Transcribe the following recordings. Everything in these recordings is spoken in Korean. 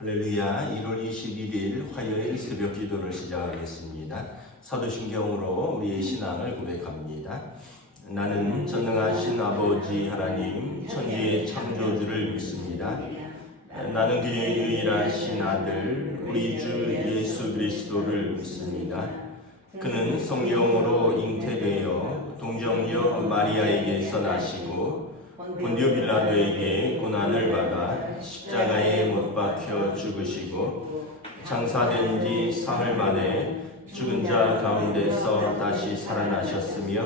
할렐루야. 1월 21일 화요일 새벽 기도를 시작하겠습니다. 사도신경으로 우리의 신앙을 고백합니다. 나는 전능하신 아버지 하나님 천지의 창조주를 믿습니다. 나는 그의 유일하신 아들 우리 주 예수 그리스도를 믿습니다. 그는 성령으로 잉태되어 동정녀 마리아에게서 나시고 본디오 빌라도에게 고난을 받아 십자가에 못 박혀 죽으시고 장사된 지 사흘 만에 죽은 자 가운데서 다시 살아나셨으며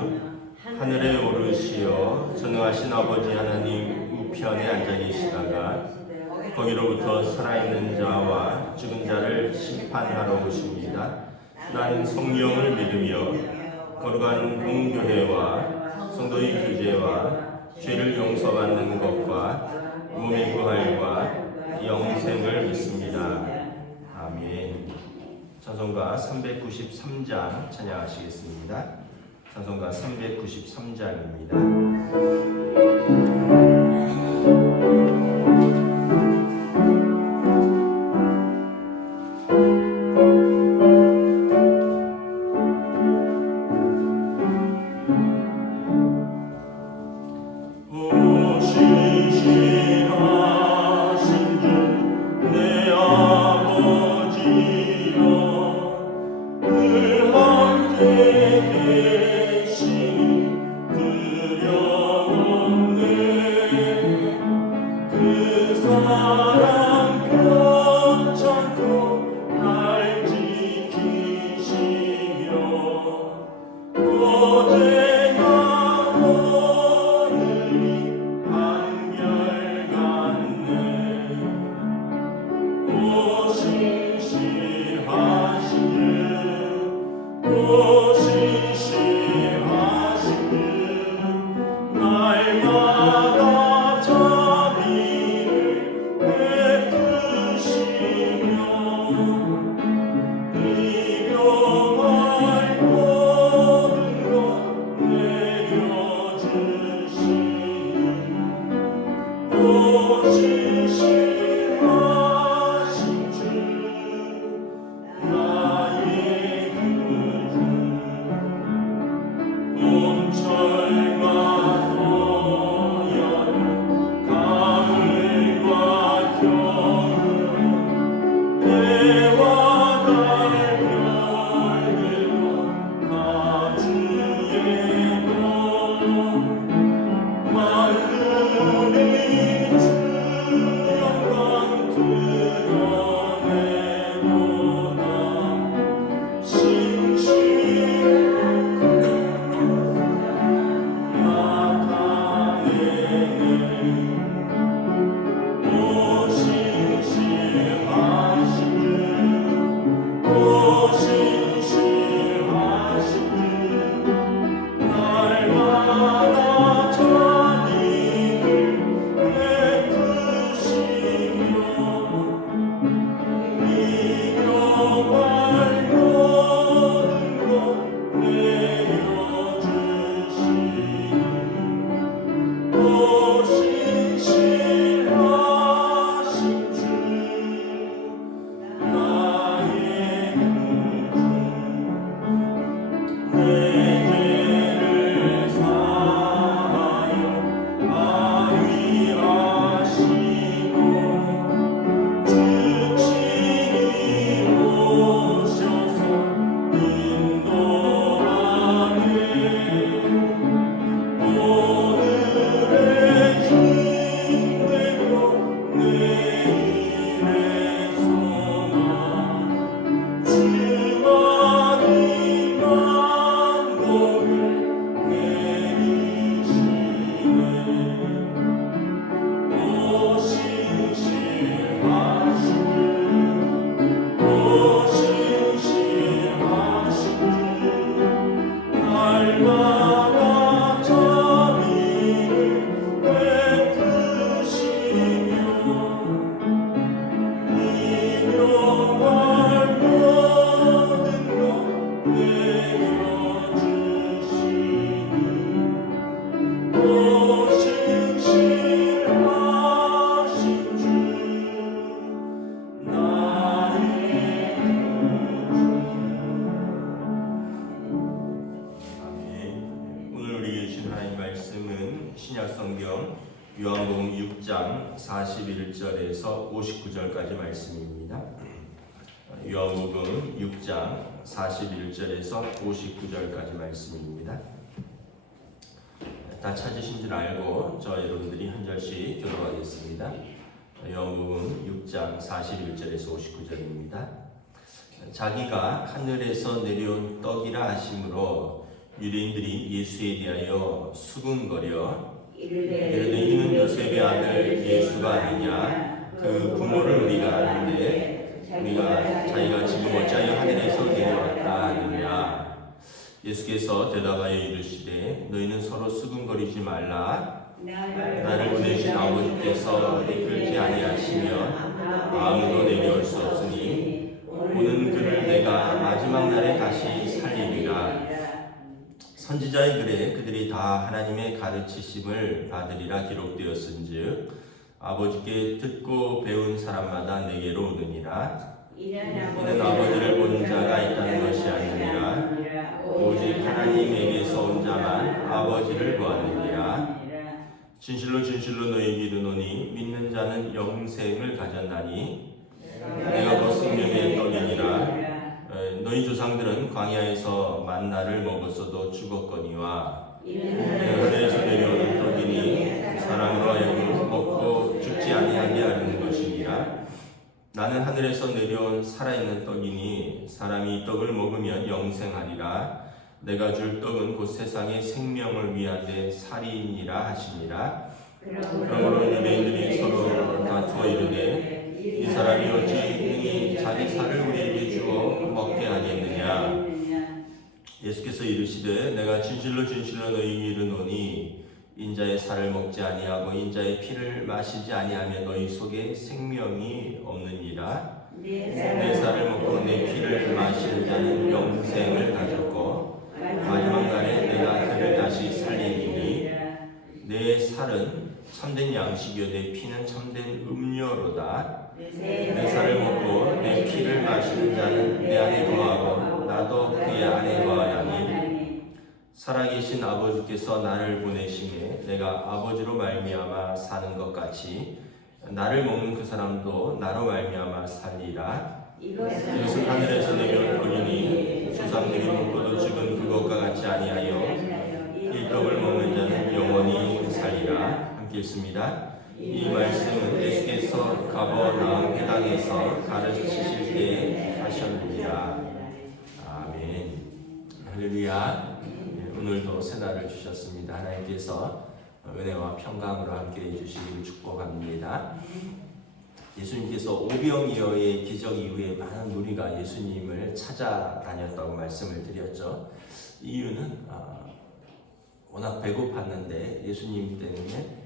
하늘에 오르시어 전능하신 아버지 하나님 우편에 앉아 계시다가 거기로부터 살아있는 자와 죽은 자를 심판하러 오십니다. 난 성령을 믿으며 거룩한 공교회와 성도의 교제와 죄를 용서받는 것과 몸의 부활과 영생을 믿습니다. 아멘. 찬송가 393장 찬양하시겠습니다. 찬송가 393장입니다. 41절에서 59절까지 말씀입니다. 요한복음 6장 41절에서 59절까지 말씀입니다. 다 찾으신 줄 알고 저 여러분들이 한 절씩 교독하겠습니다. 요한복음 6장 41절에서 59절입니다. 자기가 하늘에서 내려온 떡이라 하심으로 유대인들이 예수에 대하여 수군거려 이르되 이는 요셉의 아들 예수가 아니냐. 그 부모를 우리가 아는데 우리가 자기가 지금 어찌하여 하늘에서 내려왔다 하느냐. 예수께서 대답하여 이르시되 너희는 서로 수군거리지 말라. 나를 보내신 아버지께서 이끌지 아니하시면 아무도 내려올 수 없으니 오는 그를 내가 마지막 날에 다시 살리리라. 선지자의 글에 그들이 다 하나님의 가르치심을 받으리라 기록되었은즉 아버지께 듣고 배운 사람마다 내게로 오느니라. 이는 아버지를 본 자가 있다는 것이 아니니라. 오직 하나님에게서 온 자만 아버지를 보았느니라. 진실로 진실로 너희에게 이르노니 믿는 자는 영생을 가졌나니 내가 곧 생명의 떡이니라. 너희 조상들은 광야에서 만나를 먹었어도 죽었거니와 하늘에서 내려오는 떡이니 사람으로 하여금 먹고 죽지 아니하게 하는 것이니라. 나는 하늘에서 내려온 살아있는 떡이니 사람이 이 떡을 먹으면 영생하리라. 내가 줄 떡은 곧 세상의 생명을 위하되 살이니라 하시니라. 그러므로 유대인들이 서로 다투어 이르되 이 사람이 어찌 능히 자기 살을 우리에게 주어 먹게 하겠느냐. 예수께서 이르시되 내가 진실로 진실로 너희에게 이르노니 인자의 살을 먹지 아니하고 인자의 피를 마시지 아니하면 너희 속에 생명이 없느니라. 내 살을 먹고 내 피를 마시는 자는 영생을 가졌고 마지막 날에 내가 그를 다시 살리리니 내 살은 참된 양식이요 내 피는 참된 음료로다. 내 살을 먹고 내 피를 마시는 자는 내 안에 거하고 나도 그의 안에 거하나니 살아계신 아버지께서 나를 보내심에 내가 아버지로 말미암아 사는 것 같이 나를 먹는 그 사람도 나로 말미암아 살리라. 이것은 하늘에서 내려온 떡이니 조상들이 먹고도 죽은 그것과 같이 아니하여 이 떡을 먹는 자는 영원히 살리라. 함께 읽습니다. 이 말씀은 예수께서 가버나움 회당에서 가르치실 때에 하셨느니라. 아멘. 할렐루야. 오늘도 새날을 주셨습니다. 하나님께서 은혜와 평강으로 함께해 주시기를 축복합니다. 예수님께서 오병이어의 기적 이후에 많은 무리가 예수님을 찾아다녔다고 말씀을 드렸죠. 이유는 워낙 배고팠는데 예수님 때문에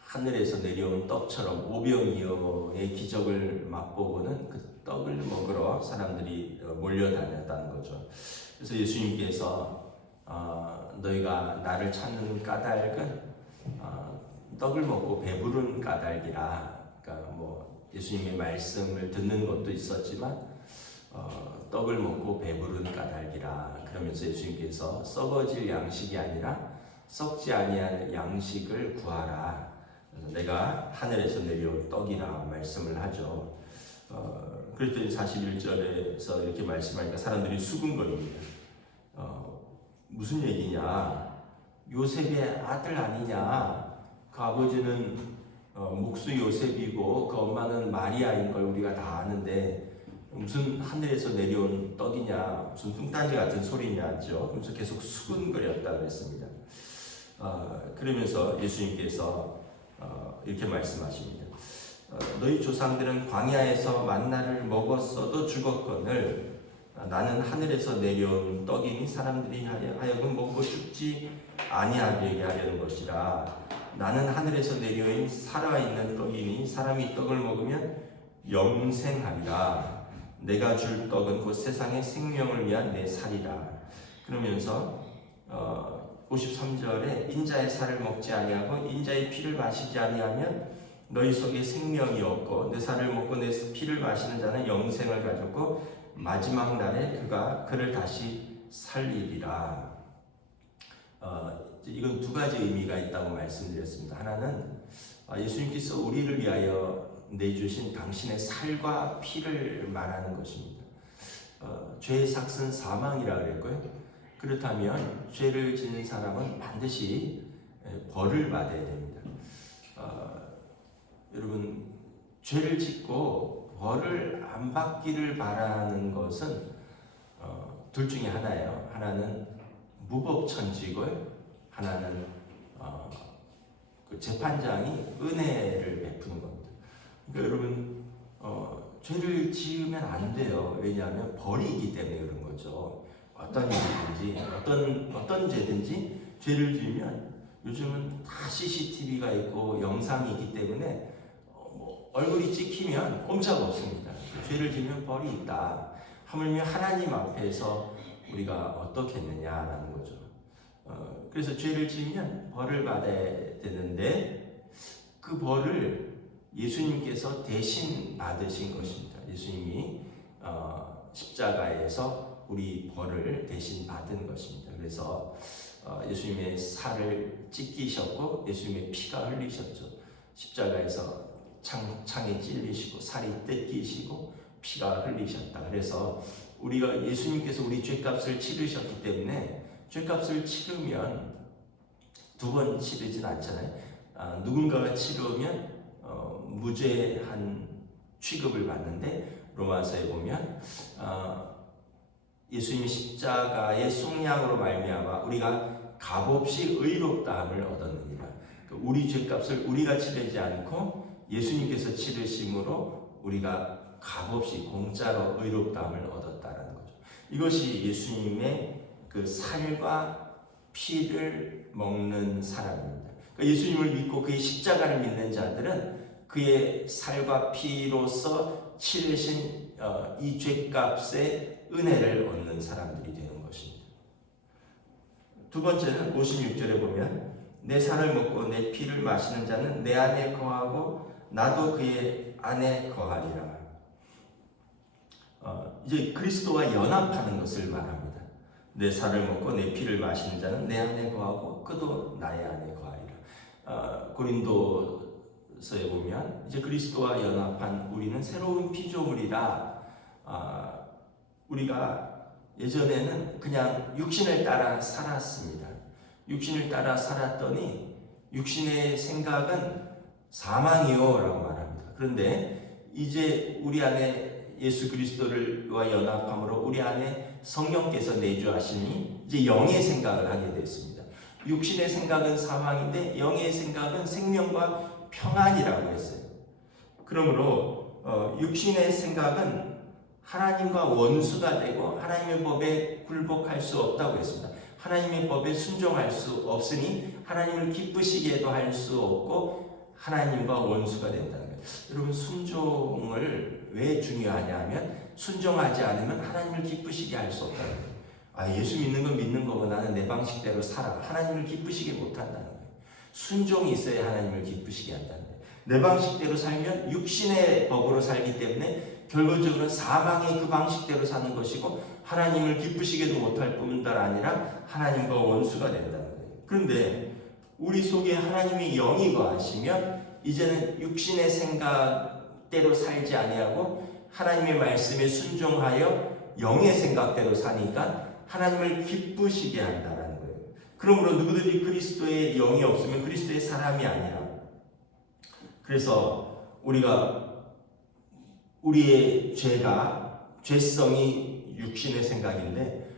하늘에서 내려온 떡처럼 오병이어의 기적을 맛보고는 그 떡을 먹으러 사람들이 몰려다녔다는 거죠. 그래서 예수님께서 너희가 나를 찾는 까닭은 떡을 먹고 배부른 까닭이라. 그러니까 뭐 예수님의 말씀을 듣는 것도 있었지만 떡을 먹고 배부른 까닭이라. 그러면서 예수님께서 썩어질 양식이 아니라 썩지 아니할 양식을 구하라. 내가 하늘에서 내려온 떡이라 말씀을 하죠. 그랬더니 41절에서 이렇게 말씀하니까 사람들이 수군거립니다. 무슨 얘기냐? 요셉의 아들 아니냐? 그 아버지는 목수 요셉이고 그 엄마는 마리아인 걸 우리가 다 아는데 무슨 하늘에서 내려온 떡이냐? 무슨 뚱딴지 같은 소리냐죠. 그래서 계속 수군거렸다 그랬습니다. 그러면서 예수님께서 이렇게 말씀하십니다. 너희 조상들은 광야에서 만나를 먹었어도 죽었거늘 나는 하늘에서 내려온 떡이니 사람들이 하여금 먹고 죽지 아니하게 하려는 것이라. 나는 하늘에서 내려온 살아있는 떡이니 사람이 이 떡을 먹으면 영생하리라. 내가 줄 떡은 곧 세상의 생명을 위한 내 살이라. 그러면서 53절에 인자의 살을 먹지 아니하고 인자의 피를 마시지 아니하면 너희 속에 생명이 없고 내 살을 먹고 내 피를 마시는 자는 영생을 가졌고 마지막 날에 그가 그를 다시 살리리라. 이건 두 가지 의미가 있다고 말씀드렸습니다. 하나는 예수님께서 우리를 위하여 내주신 당신의 살과 피를 말하는 것입니다. 죄의 삭은 사망이라 그랬고요. 그렇다면 죄를 지는 사람은 반드시 벌을 받아야 됩니다. 여러분, 죄를 짓고 벌을 안 받기를 바라는 것은 둘 중에 하나예요. 하나는 무법천지고요. 하나는 그 재판장이 은혜를 베푸는 겁니다. 그러니까 여러분, 죄를 지으면 안 돼요. 왜냐하면 벌이 있기 때문에 그런 거죠. 어떤 일이든지 어떤 죄든지 죄를 지으면 요즘은 다 CCTV가 있고 영상이 있기 때문에 얼굴이 찍히면 꼼짝 없습니다. 죄를 지으면 벌이 있다. 하물며 하나님 앞에서 우리가 어떻게 했느냐라는 거죠. 그래서 죄를 지으면 벌을 받아야 되는데 그 벌을 예수님께서 대신 받으신 것입니다. 예수님이 십자가에서 우리 벌을 대신 받은 것입니다. 그래서 예수님의 살을 찢기셨고 예수님의 피가 흘리셨죠. 십자가에서 창에 찔리시고 살이 뜯기시고 피가 흘리셨다. 그래서 우리가 예수님께서 우리 죄값을 치르셨기 때문에 죄값을 치르면 두 번 치르진 않잖아요. 누군가가 치르면 무죄한 취급을 받는데 로마서에 보면 예수님이 십자가의 속량으로 말미암아 우리가 값없이 의롭다함을 얻었느니라. 우리 죄값을 우리가 치르지 않고 예수님께서 치르심으로 우리가 값없이 공짜로 의롭다함을 얻었다라는 거죠. 이것이 예수님의 그 살과 피를 먹는 사람입니다. 그러니까 예수님을 믿고 그의 십자가를 믿는 자들은 그의 살과 피로서 치르신 이 죄값의 은혜를 얻는 사람들이 되는 것입니다. 두 번째는 56절에 보면 내 살을 먹고 내 피를 마시는 자는 내 안에 거하고 나도 그의 안에 거하리라. 이제 그리스도와 연합하는 것을 말합니다. 내 살을 먹고 내 피를 마시는 자는 내 안에 거하고 그도 나의 안에 거하리라. 고린도서에 보면 이제 그리스도와 연합한 우리는 새로운 피조물이다. 우리가 예전에는 그냥 육신을 따라 살았습니다. 육신을 따라 살았더니 육신의 생각은 사망이요라고 말합니다. 그런데 이제 우리 안에 예수 그리스도와 연합함으로 우리 안에 성령께서 내주하시니 이제 영의 생각을 하게 됐습니다. 육신의 생각은 사망인데 영의 생각은 생명과 평안이라고 했어요. 그러므로 육신의 생각은 하나님과 원수가 되고 하나님의 법에 굴복할 수 없다고 했습니다. 하나님의 법에 순종할 수 없으니 하나님을 기쁘시게도 할 수 없고 하나님과 원수가 된다는 거예요. 여러분, 순종을 왜 중요하냐 하면 순종하지 않으면 하나님을 기쁘시게 할 수 없다는 거예요. 예수 믿는 건 믿는 거고 나는 내 방식대로 살아. 하나님을 기쁘시게 못한다는 거예요. 순종이 있어야 하나님을 기쁘시게 한다는 거예요. 내 방식대로 살면 육신의 법으로 살기 때문에 결론적으로는 사망의 그 방식대로 사는 것이고 하나님을 기쁘시게도 못할 뿐만 아니라 하나님과 원수가 된다는 거예요. 그런데 우리 속에 하나님의 영이 거하시면 이제는 육신의 생각대로 살지 아니하고 하나님의 말씀에 순종하여 영의 생각대로 사니까 하나님을 기쁘시게 한다는 거예요. 그러므로 누구든지 그리스도의 영이 없으면 그리스도의 사람이 아니라, 그래서 우리의 죄성이 육신의 생각인데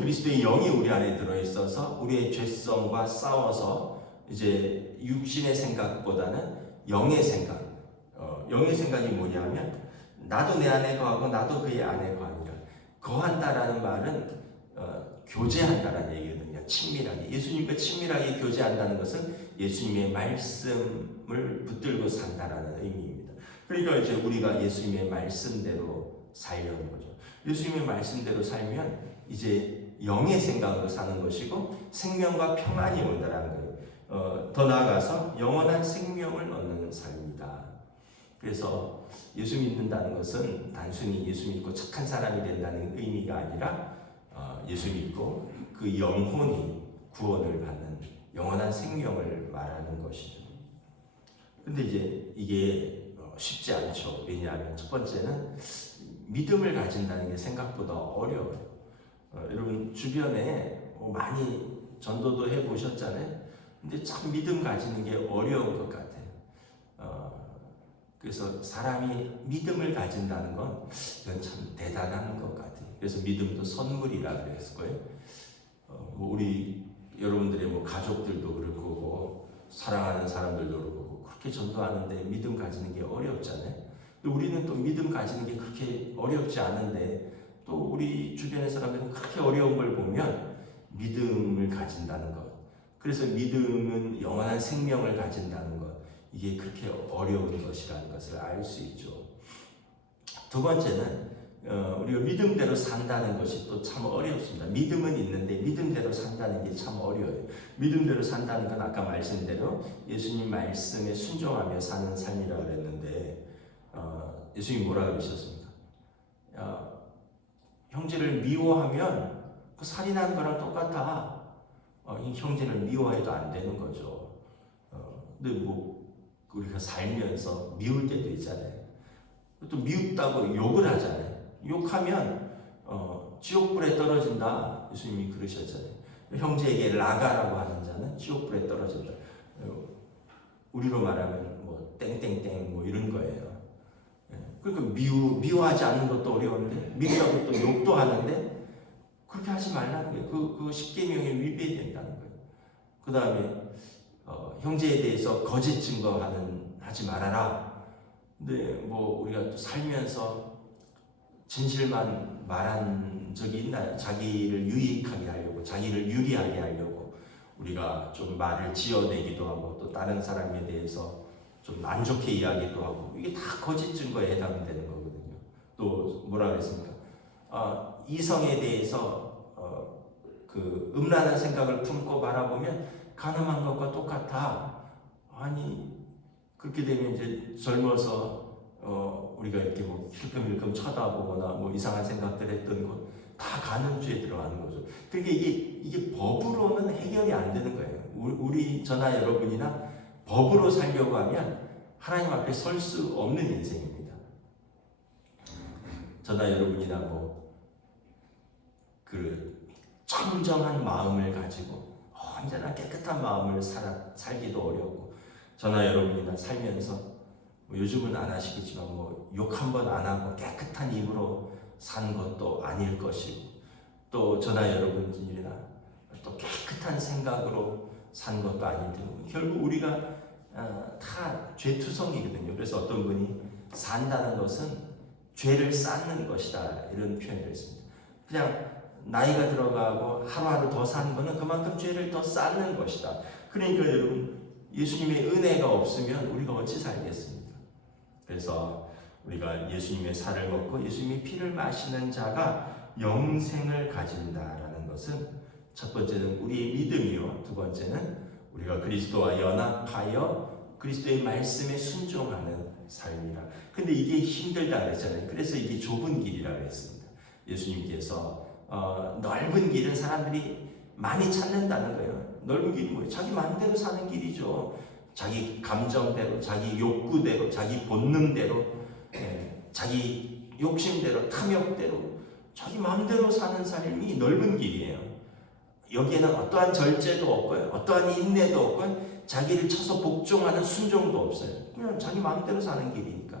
그리스도의 영이 우리 안에 들어있어서 우리의 죄성과 싸워서 이제 육신의 생각보다는 영의 생각, 영의 생각이 뭐냐면 나도 내 안에 거하고 나도 그의 안에 거하니라. 거한다라는 말은 교제한다라는 얘기거든요. 친밀하게. 예수님과 친밀하게 교제한다는 것은 예수님의 말씀을 붙들고 산다라는 의미입니다. 그러니까 이제 우리가 예수님의 말씀대로 살려는 거죠. 예수님의 말씀대로 살면 이제 영의 생각으로 사는 것이고 생명과 평안이 온다라는 거예요. 더 나아가서 영원한 생명을 얻는 삶이다. 그래서 예수 믿는다는 것은 단순히 예수 믿고 착한 사람이 된다는 의미가 아니라 예수 믿고 그 영혼이 구원을 받는 영원한 생명을 말하는 것이죠. 근데 이제 이게 쉽지 않죠. 왜냐하면 첫 번째는 믿음을 가진다는 게 생각보다 어려워요. 여러분 주변에 많이 전도도 해보셨잖아요. 근데 참 믿음 가지는 게 어려운 것 같아요. 그래서 사람이 믿음을 가진다는 건 이건 참 대단한 것 같아요. 그래서 믿음도 선물이라고 했을 거예요. 우리 여러분들의 가족들도 그렇고 사랑하는 사람들도 그렇고 그렇게 전도하는데 믿음 가지는 게 어렵잖아요. 우리는 또 믿음 가지는 게 그렇게 어렵지 않은데 또 우리 주변의 사람들은 그렇게 어려운 걸 보면 믿음을 가진다는 것, 그래서 믿음은 영원한 생명을 가진다는 것, 이게 그렇게 어려운 것이라는 것을 알 수 있죠. 두 번째는 우리가 믿음대로 산다는 것이 또 참 어렵습니다. 믿음은 있는데 믿음대로 산다는 게 참 어려워요. 믿음대로 산다는 건 아까 말씀대로 예수님 말씀에 순종하며 사는 삶이라고 그랬는데 예수님이 뭐라 그러셨습니까? 형제를 미워하면 그 살인하는 거랑 똑같아. 이 형제를 미워해도 안 되는 거죠. 근데 우리가 살면서 미울 때도 있잖아요. 또 미웠다고 욕을 하잖아요. 욕하면 지옥불에 떨어진다. 예수님이 그러셨잖아요. 형제에게 라가라고 하는 자는 지옥불에 떨어진다. 우리로 말하면 땡땡땡 이런 거예요. 그러니까 미워하지 않는 것도 어려운데 미우라고 또 욕도 하는데 그렇게 하지 말라는 거예요. 그 십계명에 위배된다는 거예요. 그 다음에 형제에 대해서 거짓 증거하지 말아라. 근데 우리가 또 살면서 진실만 말한 적이 있나요? 자기를 유익하게 하려고, 자기를 유리하게 하려고 우리가 좀 말을 지어내기도 하고 또 다른 사람에 대해서 좀 안 좋게 이야기도 하고, 이게 다 거짓 증거에 해당되는 거거든요. 또 뭐라 그랬습니까? 이성에 대해서 그 음란한 생각을 품고 바라보면 가늠한 것과 똑같아. 아니 그렇게 되면 이제 젊어서 우리가 이렇게 힐끔힐끔 쳐다보거나 이상한 생각들 했던 것 다 간음죄에 들어가는 거죠. 그러니까 이게 법으로는 해결이 안 되는 거예요. 우리 저나 여러분이나 법으로 살려고 하면 하나님 앞에 설 수 없는 인생입니다. 저나 여러분이나 그 청정한 마음을 가지고 언제나 깨끗한 마음을 살기도 어렵고, 저나 여러분이나 살면서 요즘은 안 하시겠지만 욕 한 번 안 하고 깨끗한 입으로 산 것도 아닐 것이고, 또 저나 여러분들이나 또 깨끗한 생각으로 산 것도 아닌데 결국 우리가 다 죄투성이거든요. 그래서 어떤 분이 산다는 것은 죄를 쌓는 것이다 이런 표현을 했습니다. 그냥 나이가 들어가고 하루하루 더 사는 것은 그만큼 죄를 더 쌓는 것이다. 그러니까 여러분 예수님의 은혜가 없으면 우리가 어찌 살겠습니까? 그래서 우리가 예수님의 살을 먹고 예수님의 피를 마시는 자가 영생을 가진다라는 것은 첫 번째는 우리의 믿음이요, 두 번째는 우리가 그리스도와 연합하여 그리스도의 말씀에 순종하는 삶이라. 근데 이게 힘들다 그랬잖아요. 그래서 이게 좁은 길이라 그랬습니다. 예수님께서 넓은 길은 사람들이 많이 찾는다는 거예요. 넓은 길이 뭐예요? 자기 마음대로 사는 길이죠. 자기 감정대로, 자기 욕구대로, 자기 본능대로, 자기 욕심대로, 탐욕대로, 자기 마음대로 사는 삶이 넓은 길이에요. 여기에는 어떠한 절제도 없고요, 어떠한 인내도 없고요, 자기를 쳐서 복종하는 순종도 없어요. 그냥 자기 마음대로 사는 길이니까.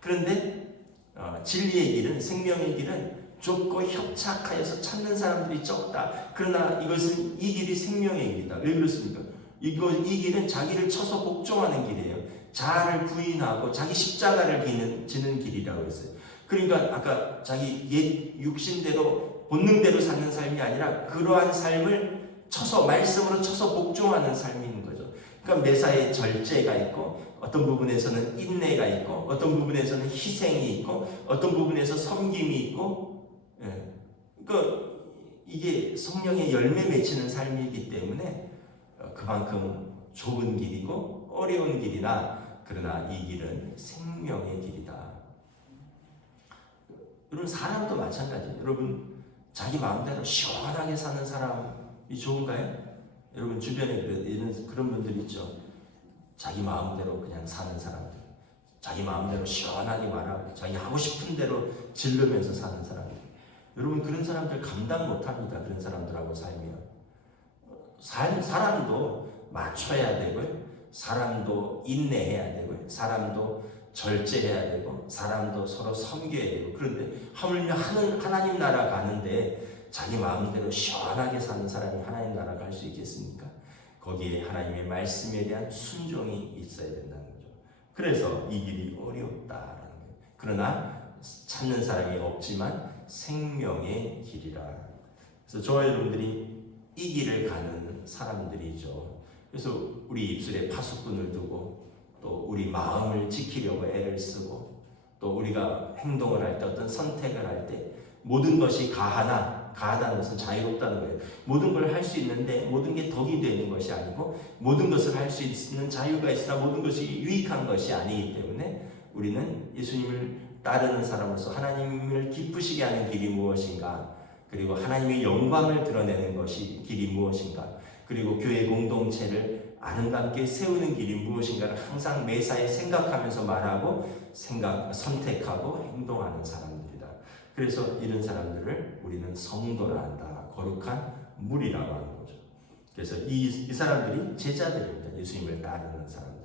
그런데 진리의 길은, 생명의 길은 좁고 협착하여서 찾는 사람들이 적다. 그러나 이것은 이 길이 생명의 길이다. 왜 그렇습니까? 이 길은 자기를 쳐서 복종하는 길이에요. 자아를 부인하고 자기 십자가를 지는 길이라고 했어요. 그러니까 아까 자기 옛 육신대로 본능대로 사는 삶이 아니라 그러한 삶을 말씀으로 쳐서 복종하는 삶이 있는 거죠. 그러니까 매사에 절제가 있고, 어떤 부분에서는 인내가 있고, 어떤 부분에서는 희생이 있고, 어떤 부분에서 섬김이 있고, 그러니까 이게 성령의 열매 맺히는 삶이기 때문에 그만큼 좁은 길이고 어려운 길이나, 그러나 이 길은 생명의 길이다. 여러분 사람도 마찬가지예요. 여러분 자기 마음대로 시원하게 사는 사람이 좋은가요? 여러분 주변에 그런 분들 있죠. 자기 마음대로 그냥 사는 사람들, 자기 마음대로 시원하게 말하고 자기 하고 싶은 대로 질르면서 사는 사람들. 여러분 그런 사람들 감당 못합니다. 그런 사람들하고 살면 사람도 맞춰야 되고요. 사람도 인내해야 되고요. 사람도 절제해야 되고 사람도 서로 섬겨야 되고 그런데 하물며 하나님 나라 가는데 자기 마음대로 시원하게 사는 사람이 하나님 나라 갈 수 있겠습니까? 거기에 하나님의 말씀에 대한 순종이 있어야 된다는 거죠. 그래서 이 길이 어렵다라는 거예요. 그러나 찾는 사람이 없지만 생명의 길이라. 그래서 저와 여러분들이 이 길을 가는 사람들이죠. 그래서 우리 입술에 파수꾼을 두고 또 우리 마음을 지키려고 애를 쓰고 또 우리가 행동을 할 때 어떤 선택을 할 때 모든 것이 가하다는 것은 자유롭다는 거예요. 모든 걸 할 수 있는데 모든 게 덕이 되는 것이 아니고 모든 것을 할 수 있는 자유가 있으나 모든 것이 유익한 것이 아니기 때문에 우리는 예수님을 따르는 사람으로서 하나님을 기쁘시게 하는 길이 무엇인가, 그리고 하나님의 영광을 드러내는 것이 길이 무엇인가, 그리고 교회 공동체를 아름답게 세우는 길이 무엇인가를 항상 매사에 생각하면서 말하고 선택하고 행동하는 사람들이다. 그래서 이런 사람들을 우리는 성도라 한다. 거룩한 무리라고 하는 거죠. 그래서 이 사람들이 제자들입니다. 예수님을 따르는 사람들.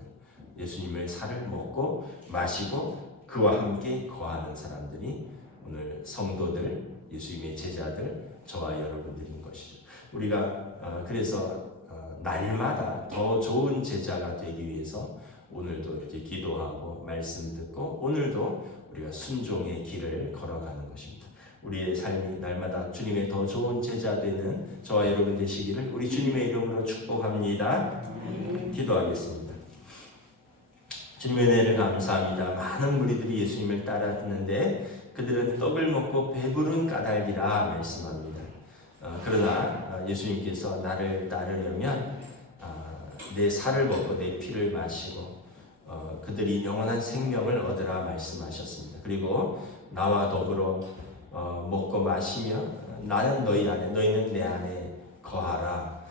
예수님의 살을 먹고 마시고 그와 함께 거하는 사람들이 오늘 성도들, 예수님의 제자들, 저와 여러분들인 것이죠. 우리가 그래서 날마다 더 좋은 제자가 되기 위해서 오늘도 이렇게 기도하고 말씀 듣고 오늘도 우리가 순종의 길을 걸어가는 것입니다. 우리의 삶이 날마다 주님의 더 좋은 제자 되는 저와 여러분 되시기를 우리 주님의 이름으로 축복합니다. 기도하겠습니다. 주님의 은혜를 감사합니다. 많은 무리들이 예수님을 따라 듣는데 그들은 떡을 먹고 배부른 까닭이라 말씀합니다. 그러나 예수님께서 나를 따르려면 내 살을 먹고 내 피를 마시고 그들이 영원한 생명을 얻으라 말씀하셨습니다. 그리고 나와 더불어 먹고 마시며 나는 너희 안에 너희는 내 안에 거하라.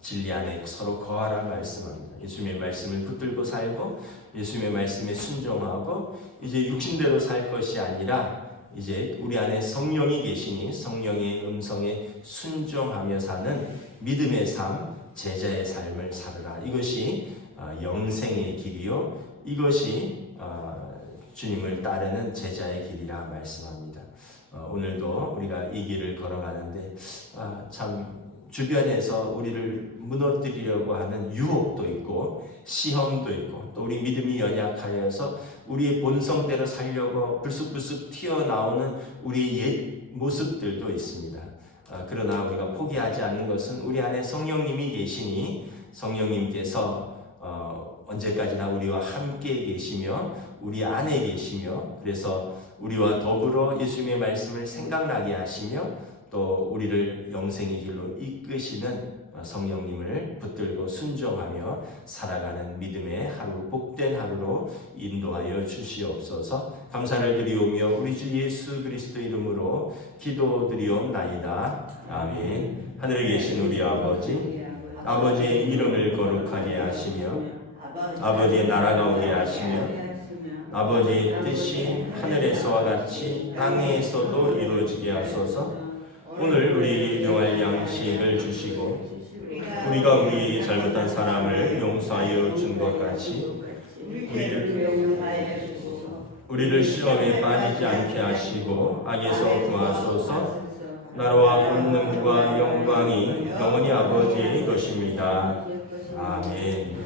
진리 안에 서로 거하라 말씀합니다. 예수님의 말씀을 붙들고 살고 예수님의 말씀에 순종하고 이제 육신대로 살 것이 아니라 이제 우리 안에 성령이 계시니 성령의 음성에 순종하며 사는 믿음의 삶, 제자의 삶을 살으라. 이것이 영생의 길이요, 이것이 주님을 따르는 제자의 길이라 말씀합니다. 오늘도 우리가 이 길을 걸어가는데 참 주변에서 우리를 무너뜨리려고 하는 유혹도 있고 시험도 있고 또 우리 믿음이 연약하여서 우리의 본성대로 살려고 불쑥불쑥 튀어나오는 우리의 옛 모습들도 있습니다. 그러나 우리가 포기하지 않는 것은 우리 안에 성령님이 계시니 성령님께서 언제까지나 우리와 함께 계시며 우리 안에 계시며 그래서 우리와 더불어 예수님의 말씀을 생각나게 하시며 또 우리를 영생의 길로 이끄시는 성령님을 붙들고 순종하며 살아가는 믿음의 하루, 복된 하루로 인도하여 주시옵소서. 감사를 드리오며 우리 주 예수 그리스도 이름으로 기도드리옵나이다. 아멘. 하늘에 계신 우리 아버지의 이름을 거룩하게 하시며 아버지의 나라가 오게 하시며 아버지의 뜻이 하늘에서와 같이 땅에서도 이루어지게 하소서. 오늘 우리 일용할 양식을 주시고 우리가 우리 잘못한 사람을 용서하여 준 것 같이 우리를 시험에 빠지지 않게 하시고 악에서 구하소서. 나라와 권능과 영광이 영원히 아버지의 것입니다. 아멘.